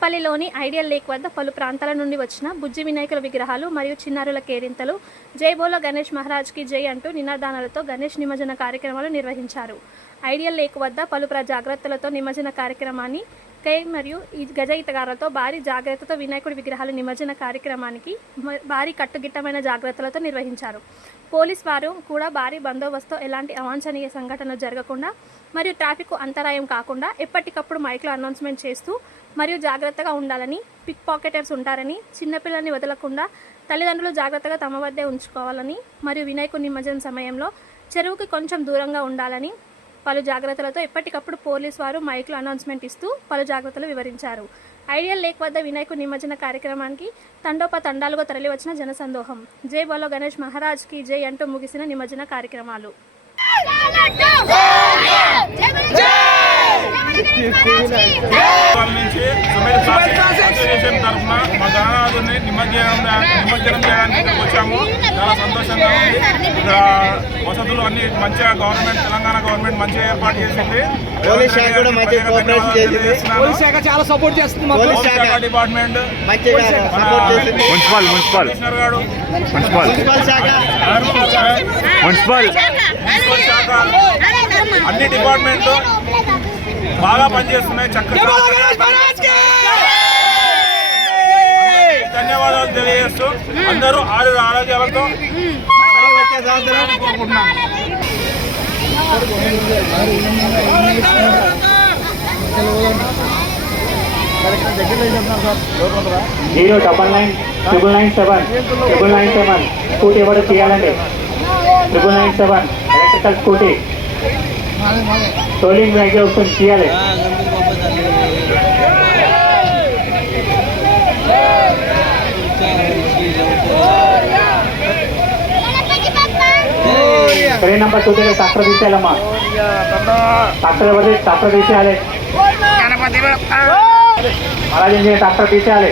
మెట్పల్లిలోని ideal lake వద్ద పలు ప్రాంతాల నుండి వచ్చిన బుజ్జి వినాయకుల విగ్రహాలు మరియు చిన్నారుల కేరింతలు జై బోలో గణేష్ మహారాజ్కి జై అంటూ నినాదాలతో గణేష్ నిమజ్జన కార్యక్రమాలు నిర్వహించారు. ఐడియల్ లేక్ వద్ద పలు జాగ్రత్తలతో నిమజ్జన కార్యక్రమాన్ని మరియు ఈ గజ ఈతగారులతో భారీ జాగ్రత్తతో వినాయకుడి విగ్రహాల నిమజ్జన కార్యక్రమానికి భారీ కట్టుదిట్టమైన జాగ్రత్తలతో నిర్వహించారు. పోలీస్ వారు కూడా భారీ బందోబస్తు ఎలాంటి అవాంఛనీయ సంఘటనలు జరగకుండా మరియు ట్రాఫిక్ అంతరాయం కాకుండా ఎప్పటికప్పుడు మైక్లో అనౌన్స్మెంట్ చేస్తూ మరియు జాగ్రత్తగా ఉండాలని, పిక్ పాకెటర్స్ ఉంటారని, చిన్నపిల్లల్ని వదలకుండా తల్లిదండ్రులు జాగ్రత్తగా తమ వద్దే ఉంచుకోవాలని మరియు వినాయకుడి నిమజ్జన సమయంలో చెరువుకి కొంచెం దూరంగా ఉండాలని పలు జాగ్రత్తలతో ఎప్పటికప్పుడు పోలీస్ వారు మైక్లో అనౌన్స్మెంట్ ఇస్తూ పలు జాగ్రత్తలు వివరించారు. ఐడియల్ లేక్ వద్ద వినాయకుడి నిమజ్జన కార్యక్రమానికి తండోపతండాలుగా తరలివచ్చిన జనసందోహం. జై బోలో గణేష్ మహారాజ్కి జై అంటూ ముగిసిన నిమజ్జన కార్యక్రమాలు. మా గణనాథుని నిమజ్జనం చేయడానికి వచ్చాము. చాలా సంతోషంగా ఉంది. ఇక్కడ వసతులు అన్ని మంచిగా తెలంగాణ గవర్నమెంట్ మంచిగా ఏర్పాటు చేసింది. పోలీస్ శాఖ కూడా మంచిగా కోఆపరేషన్ చేసింది. పోలీస్ శాఖ చాలా సపోర్ట్ చేస్తుంది. పోలీస్ శాఖ డిపార్ట్మెంట్, మున్సిపల్ శాఖ అన్ని డిపార్ట్మెంట్లు బాగా పనిచేస్తున్నాయి. చక్కగా ధన్యవాదాలు తెలియజేస్తూ అందరూ ఆరోగ్యాలతో కోరుకుంటున్నాను. స్కూటీ ఎవరు చేయాలండి. 997 ఎలక్ట్రికల్ స్కూటీ టోలింగ్ బ్యాగ్ వస్తుంది చేయాలి. ట్రైన్ నెంబర్ 2 దగ్గర ట్రాక్టర్ తీసేయాలమ్మా. ట్రాక్టర్ ఎవరిది? ట్రాక్టర్ తీసేయాలి. అలాగే ట్రాక్టర్ తీసేయాలి.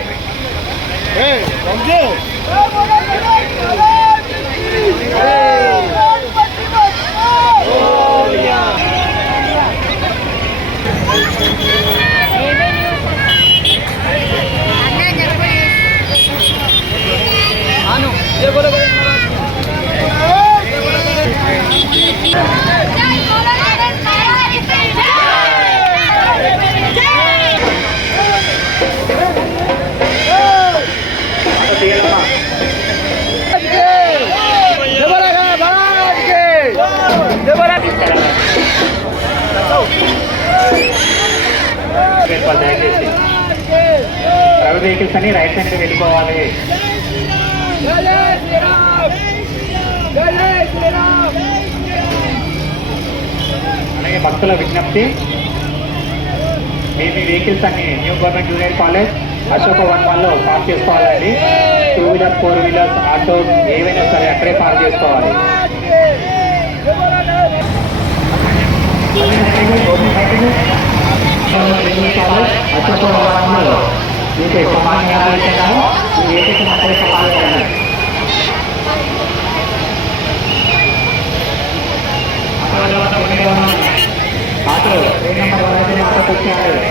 దయచేసి ప్రైవేట్ వెహికల్స్ అని రైట్ సైడ్ వెళ్ళిపోవాలి. అలాగే భక్తుల విజ్ఞప్తి, మీ వెహికల్స్ అన్ని new government junior college Ashoka 1-1లో పార్క్ చేసుకోవాలండి. 2 వీలర్ 4 వీలర్స్ ఆటో ఏవైనా సరే అక్కడే పార్క్ చేసుకోవాలి. అశోక 1-1లో మీకు సమానం ఏదైతున్నారో ఏదైతే అక్కడే సమానం ఆటో ట్రైన్ నెంబర్ 1 ఆటోకి వచ్చేయాలి.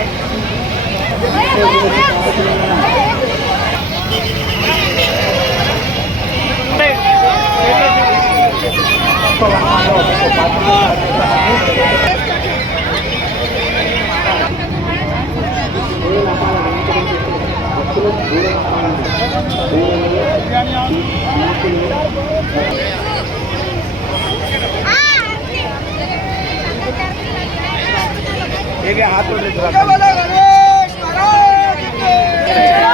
हाथ